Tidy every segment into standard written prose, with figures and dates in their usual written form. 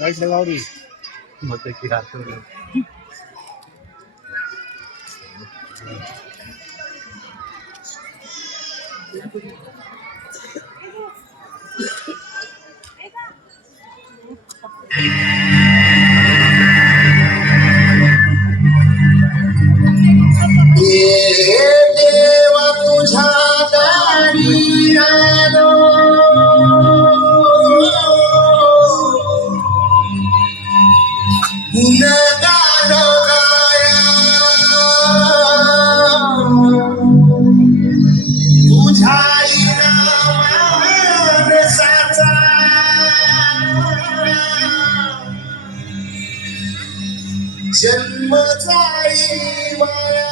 light लगाओ री मत की रात हो देवा तुझ्या दारी आलो गुणगान गाया तुझ्या नावाचा जन्म जाई माया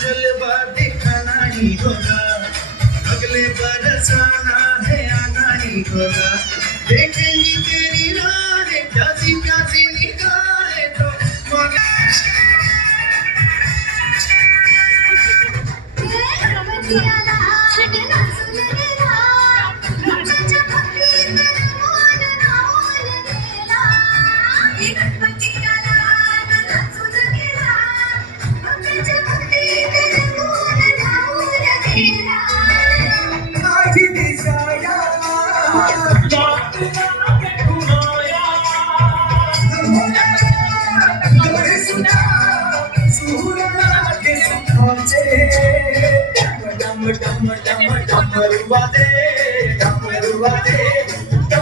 जलवा दिखाना ही होगा अगले बरस आना है आना ही होगा देखेंगी तेरी राहें प्यासी प्यासी निगाहें तो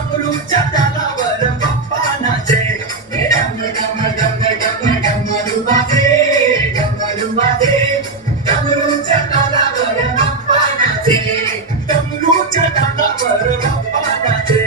डमरूच्या तालावर बाप्पा नाचे डमरू वाजे डमरूच्या तालावर बाप्पा नाचे डमरूच्या तालावर बाप्पा नाचे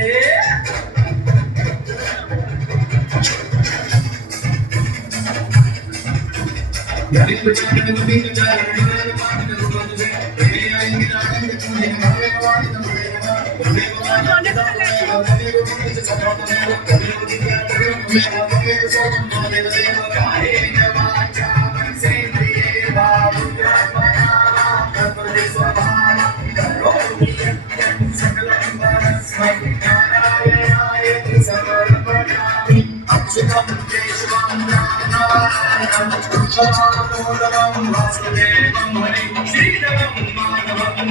श्रीधरं मानवं